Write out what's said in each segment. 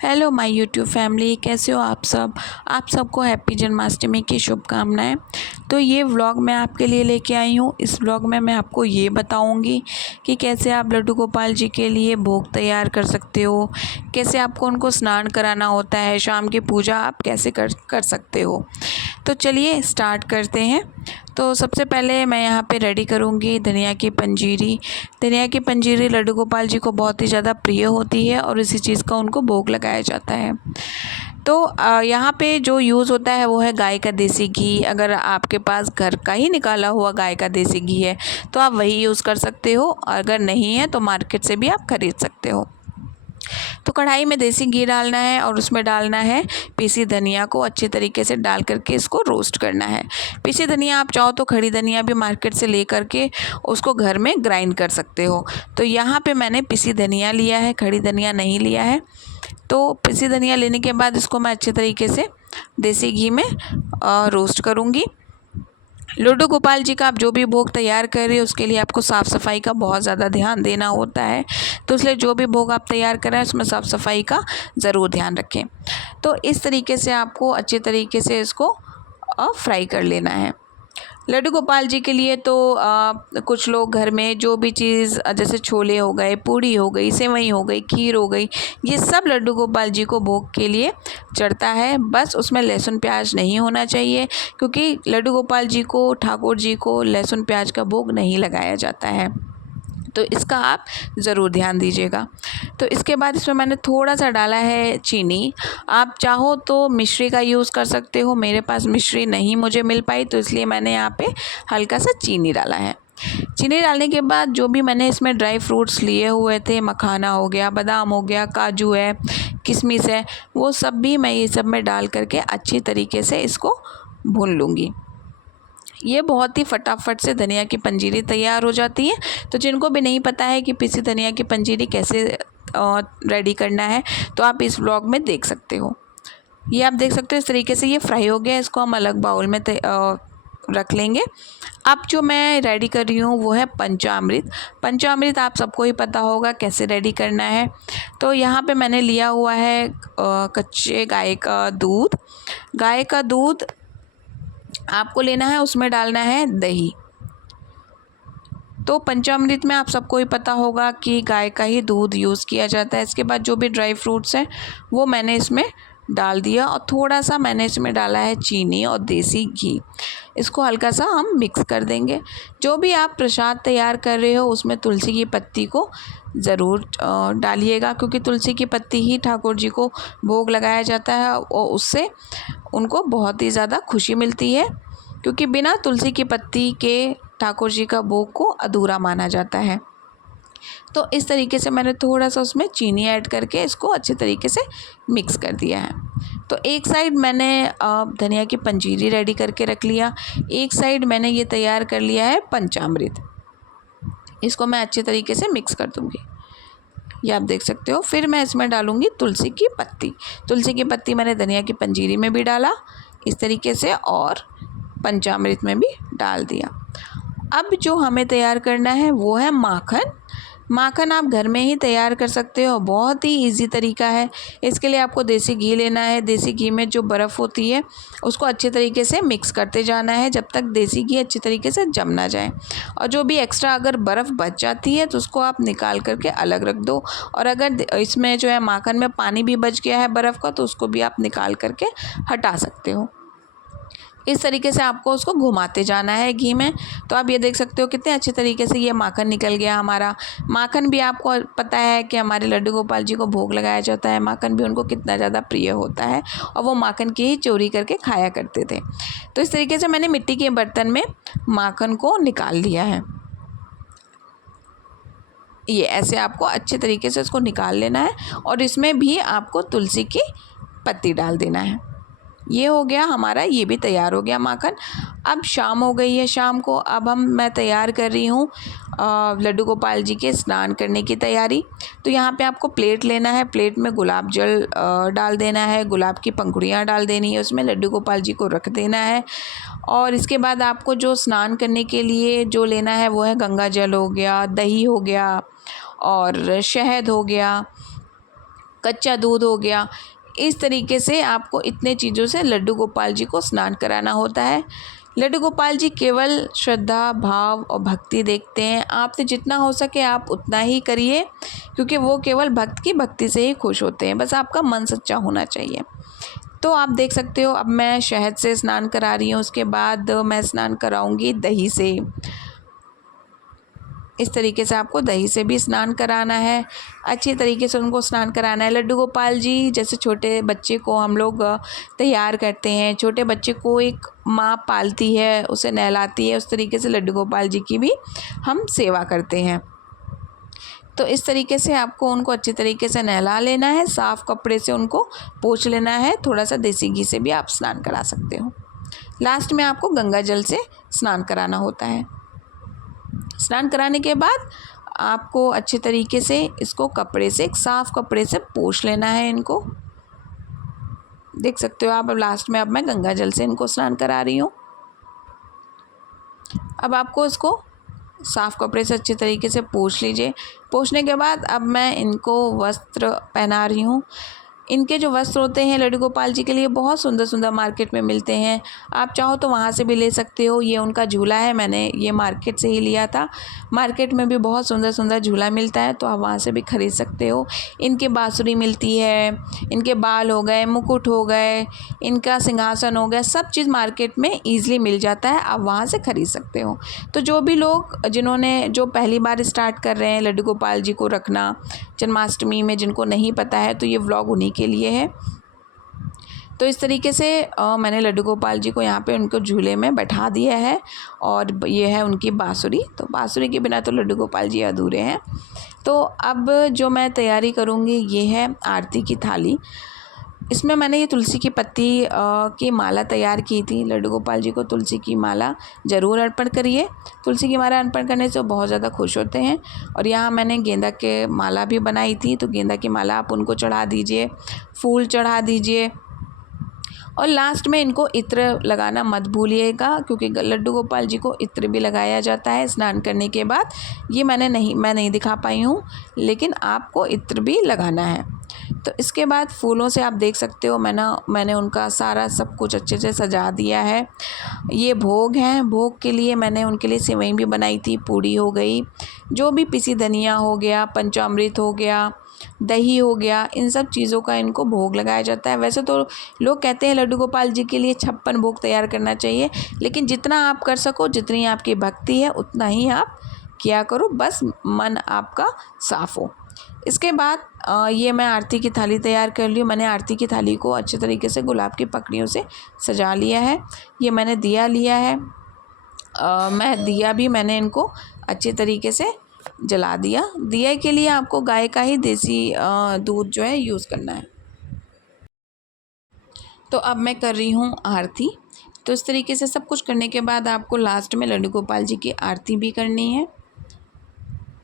Hello my YouTube family, कैसे हो आप सब। आप सबको हैप्पी जन्माष्टमी की शुभकामनाएं। तो ये व्लॉग मैं आपके लिए लेके आई हूँ। इस व्लॉग में मैं आपको ये बताऊंगी कि कैसे आप लड्डू गोपाल जी के लिए भोग तैयार कर सकते हो, कैसे आपको उनको स्नान कराना होता है, शाम की पूजा आप कैसे कर सकते हो। तो चलिए स्टार्ट करते हैं। तो सबसे पहले मैं यहाँ पे रेडी करूँगी धनिया की पंजीरी। धनिया की पंजीरी लड्डू गोपाल जी को बहुत ही ज़्यादा प्रिय होती है और इसी चीज़ का उनको भोग लगाया जाता है। तो यहाँ पे जो यूज़ होता है वो है गाय का देसी घी। अगर आपके पास घर का ही निकाला हुआ गाय का देसी घी है तो आप वही यूज़ कर सकते हो, अगर नहीं है तो मार्केट से भी आप खरीद सकते हो। तो कढ़ाई में देसी घी डालना है और उसमें डालना है पीसी धनिया को अच्छे तरीके से डाल करके इसको रोस्ट करना है। पीसी धनिया आप चाहो तो खड़ी धनिया भी मार्केट से ले करके उसको घर में ग्राइंड कर सकते हो। तो यहाँ पे मैंने पीसी धनिया लिया है, खड़ी धनिया नहीं लिया है। तो पीसी धनिया लेने के बाद इसको मैं अच्छे तरीके से देसी घी में रोस्ट करूँगी। लड्डू गोपाल जी का आप जो भी भोग तैयार कर रहे हो उसके लिए आपको साफ़ सफाई का बहुत ज़्यादा ध्यान देना होता है। तो इसलिए जो भी भोग आप तैयार कर रहे हैं उसमें साफ़ सफाई का ज़रूर ध्यान रखें। तो इस तरीके से आपको अच्छे तरीके से इसको फ्राई कर लेना है। लड्डू गोपाल जी के लिए तो कुछ लोग घर में जो भी चीज़ जैसे छोले हो गए, पूड़ी हो गई, सेवई हो गई, खीर हो गई, ये सब लड्डू गोपाल जी को भोग के लिए चढ़ता है। बस उसमें लहसुन प्याज नहीं होना चाहिए, क्योंकि लड्डू गोपाल जी को, ठाकुर जी को लहसुन प्याज का भोग नहीं लगाया जाता है। तो इसका आप ज़रूर ध्यान दीजिएगा। तो इसके बाद इसमें मैंने थोड़ा सा डाला है चीनी। आप चाहो तो मिश्री का यूज़ कर सकते हो, मेरे पास मिश्री नहीं मुझे मिल पाई तो इसलिए मैंने यहाँ पे हल्का सा चीनी डाला है। चीनी डालने के बाद जो भी मैंने इसमें ड्राई फ्रूट्स लिए हुए थे, मखाना हो गया, बादाम हो गया, काजू है, किशमिश है, वो सब भी मैं ये सब में डाल करके अच्छी तरीके से इसको भून लूँगी। ये बहुत ही फटाफट से धनिया की पंजीरी तैयार हो जाती है। तो जिनको भी नहीं पता है कि पिसी धनिया की पंजीरी कैसे रेडी करना है तो आप इस व्लॉग में देख सकते हो। ये आप देख सकते हो इस तरीके से ये फ्राई हो गया। इसको हम अलग बाउल में रख लेंगे। अब जो मैं रेडी कर रही हूँ वो है पंचामृत। पंचामृत आप सबको ही पता होगा कैसे रेडी करना है। तो यहाँ पे मैंने लिया हुआ है कच्चे गाय का दूध। गाय का दूध आपको लेना है, उसमें डालना है दही। तो पंचामृत में आप सबको ही पता होगा कि गाय का ही दूध यूज़ किया जाता है। इसके बाद जो भी ड्राई फ्रूट्स हैं वो मैंने इसमें डाल दिया और थोड़ा सा मैंने इसमें डाला है चीनी और देसी घी। इसको हल्का सा हम मिक्स कर देंगे। जो भी आप प्रसाद तैयार कर रहे हो उसमें तुलसी की पत्ती को ज़रूर डालिएगा, क्योंकि तुलसी की पत्ती ही ठाकुर जी को भोग लगाया जाता है और उससे उनको बहुत ही ज़्यादा खुशी मिलती है, क्योंकि बिना तुलसी की पत्ती के ठाकुर जी का भोग को अधूरा माना जाता है। तो इस तरीके से मैंने थोड़ा सा उसमें चीनी ऐड करके इसको अच्छे तरीके से मिक्स कर दिया है। तो एक साइड मैंने धनिया की पंजीरी रेडी करके रख लिया, एक साइड मैंने ये तैयार कर लिया है पंचामृत। इसको मैं अच्छे तरीके से मिक्स कर दूँगी। ये आप देख सकते हो। फिर मैं इसमें डालूँगी तुलसी की पत्ती। तुलसी की पत्ती मैंने धनिया की पंजीरी में भी डाला इस तरीके से और पंचामृत में भी डाल दिया। अब जो हमें तैयार करना है वो है माखन। माखन आप घर में ही तैयार कर सकते हो, बहुत ही इजी तरीका है। इसके लिए आपको देसी घी लेना है। देसी घी में जो बर्फ़ होती है उसको अच्छे तरीके से मिक्स करते जाना है जब तक देसी घी अच्छे तरीके से जम ना जाए। और जो भी एक्स्ट्रा अगर बर्फ़ बच जाती है तो उसको आप निकाल करके अलग रख दो। और अगर इसमें जो है माखन में पानी भी बच गया है बर्फ़ का तो उसको भी आप निकाल करके हटा सकते हो। इस तरीके से आपको उसको घुमाते जाना है घी में। तो आप ये देख सकते हो कितने अच्छे तरीके से ये माखन निकल गया हमारा। माखन भी आपको पता है कि हमारे लड्डू गोपाल जी को भोग लगाया जाता है। माखन भी उनको कितना ज़्यादा प्रिय होता है और वो माखन की ही चोरी करके खाया करते थे। तो इस तरीके से मैंने मिट्टी के बर्तन में माखन को निकाल लिया है। ये ऐसे आपको अच्छे तरीके से इसको निकाल लेना है और इसमें भी आपको तुलसी की पत्ती डाल देना है। ये हो गया हमारा, ये भी तैयार हो गया माखन। अब शाम हो गई है, शाम को अब मैं तैयार कर रही हूँ लड्डू गोपाल जी के स्नान करने की तैयारी। तो यहाँ पे आपको प्लेट लेना है, प्लेट में गुलाब जल डाल देना है, गुलाब की पंखुड़ियाँ डाल देनी है, उसमें लड्डू गोपाल जी को रख देना है। और इसके बाद आपको जो स्नान करने के लिए जो लेना है वो है गंगा जल हो गया, दही हो गया और शहद हो गया कच्चा दूध हो गया। इस तरीके से आपको इतने चीज़ों से लड्डू गोपाल जी को स्नान कराना होता है। लड्डू गोपाल जी केवल श्रद्धा, भाव और भक्ति देखते हैं। आपसे जितना हो सके आप उतना ही करिए, क्योंकि वो केवल भक्त की भक्ति से ही खुश होते हैं। बस आपका मन सच्चा होना चाहिए। तो आप देख सकते हो, अब मैं शहद से स्नान करा रही हूँ, उसके बाद मैं स्नान कराऊंगी दही से। इस तरीके से आपको दही से भी स्नान कराना है, अच्छी तरीके से उनको स्नान कराना है। लड्डू गोपाल जी जैसे छोटे बच्चे को हम लोग तैयार करते हैं, छोटे बच्चे को एक माँ पालती है, उसे नहलाती है, उस तरीके से लड्डू गोपाल जी की भी हम सेवा करते हैं। तो इस तरीके से आपको उनको अच्छी तरीके से नहला लेना है, साफ़ कपड़े से उनको पोंछ लेना है, थोड़ा सा देसी घी से भी आप स्नान करा सकते हो। लास्ट में आपको गंगा जल से स्नान कराना होता है। स्नान कराने के बाद आपको अच्छे तरीके से इसको कपड़े से, एक साफ़ कपड़े से पोंछ लेना है इनको। देख सकते हो आप, अब लास्ट में अब मैं गंगा जल से इनको स्नान करा रही हूँ। अब आपको इसको साफ़ कपड़े से अच्छे तरीके से पोंछ लीजिए। पोंछने के बाद अब मैं इनको वस्त्र पहना रही हूँ। इनके जो वस्त्र होते हैं लड्डू गोपाल जी के लिए बहुत सुंदर सुंदर मार्केट में मिलते हैं, आप चाहो तो वहाँ से भी ले सकते हो। ये उनका झूला है, मैंने ये मार्केट से ही लिया था। मार्केट में भी बहुत सुंदर सुंदर झूला मिलता है, तो आप वहाँ से भी ख़रीद सकते हो। इनकी बाँसुरी मिलती है, इनके बाल हो गए, मुकुट हो गए, इनका सिंहासन हो गया, सब चीज़ मार्केट में ईज़िली मिल जाता है, आप वहाँ से ख़रीद सकते हो। तो जो भी लोग जो पहली बार स्टार्ट कर रहे हैं लड्डू गोपाल जी को रखना जन्माष्टमी में, जिनको नहीं पता है, तो ये व्लॉग उन्हीं के लिए है। तो इस तरीके से मैंने लड्डू गोपाल जी को यहाँ पे उनको झूले में बैठा दिया है, और ये है उनकी बाँसुरी। तो बाँसुरी के बिना तो लड्डू गोपाल जी अधूरे हैं। तो अब जो मैं तैयारी करूँगी ये है आरती की थाली। इसमें मैंने ये तुलसी की पत्ती की माला तैयार की थी। लड्डू गोपाल जी को तुलसी की माला ज़रूर अर्पण करिए। तुलसी की माला अर्पण करने से वो बहुत ज़्यादा खुश होते हैं। और यहाँ मैंने गेंदा के माला भी बनाई थी, तो गेंदा की माला आप उनको चढ़ा दीजिए, फूल चढ़ा दीजिए। और लास्ट में इनको इत्र लगाना मत भूलिएगा, क्योंकि लड्डू गोपाल जी को इत्र भी लगाया जाता है स्नान करने के बाद। ये मैं नहीं दिखा पाई हूँ, लेकिन आपको इत्र भी लगाना है। तो इसके बाद फूलों से आप देख सकते हो मैंने उनका सारा सब कुछ अच्छे से सजा दिया है। ये भोग हैं, भोग के लिए मैंने उनके लिए सेवई भी बनाई थी, पूड़ी हो गई, जो भी पिसी धनिया हो गया, पंचामृत हो गया, दही हो गया, इन सब चीज़ों का इनको भोग लगाया जाता है। वैसे तो लोग कहते हैं लड्डू गोपाल जी के लिए 56 भोग तैयार करना चाहिए, लेकिन जितना आप कर सको, जितनी आपकी भक्ति है उतना ही आप किया करो, बस मन आपका साफ़ हो। इसके बाद ये मैं आरती की थाली तैयार कर ली हूँ। मैंने आरती की थाली को अच्छे तरीके से गुलाब की पकड़ियों से सजा लिया है। ये मैंने दिया लिया है, मैंने इनको अच्छे तरीके से जला दिया। दिए के लिए आपको गाय का ही देसी दूध जो है यूज़ करना है। तो अब मैं कर रही हूँ आरती। तो इस तरीके से सब कुछ करने के बाद आपको लास्ट में लड्डू गोपाल जी की आरती भी करनी है।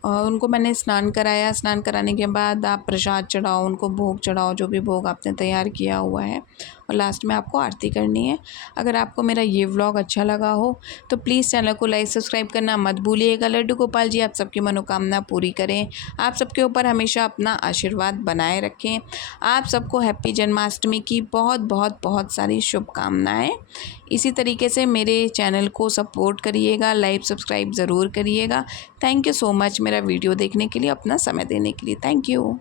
और उनको मैंने स्नान कराया, स्नान कराने के बाद आप प्रसाद चढ़ाओ, उनको भोग चढ़ाओ, जो भी भोग आपने तैयार किया हुआ है, और लास्ट में आपको आरती करनी है। अगर आपको मेरा ये व्लॉग अच्छा लगा हो तो प्लीज़ चैनल को लाइक सब्सक्राइब करना मत भूलिएगा। लड्डू गोपाल जी आप सबकी मनोकामना पूरी करें, आप सबके ऊपर हमेशा अपना आशीर्वाद बनाए रखें। आप सबको हैप्पी जन्माष्टमी की बहुत बहुत बहुत सारी शुभकामनाएँ। इसी तरीके से मेरे चैनल को सपोर्ट करिएगा, लाइक सब्सक्राइब ज़रूर करिएगा। थैंक यू सो मच मेरा वीडियो देखने के लिए, अपना समय देने के लिए। Thank you.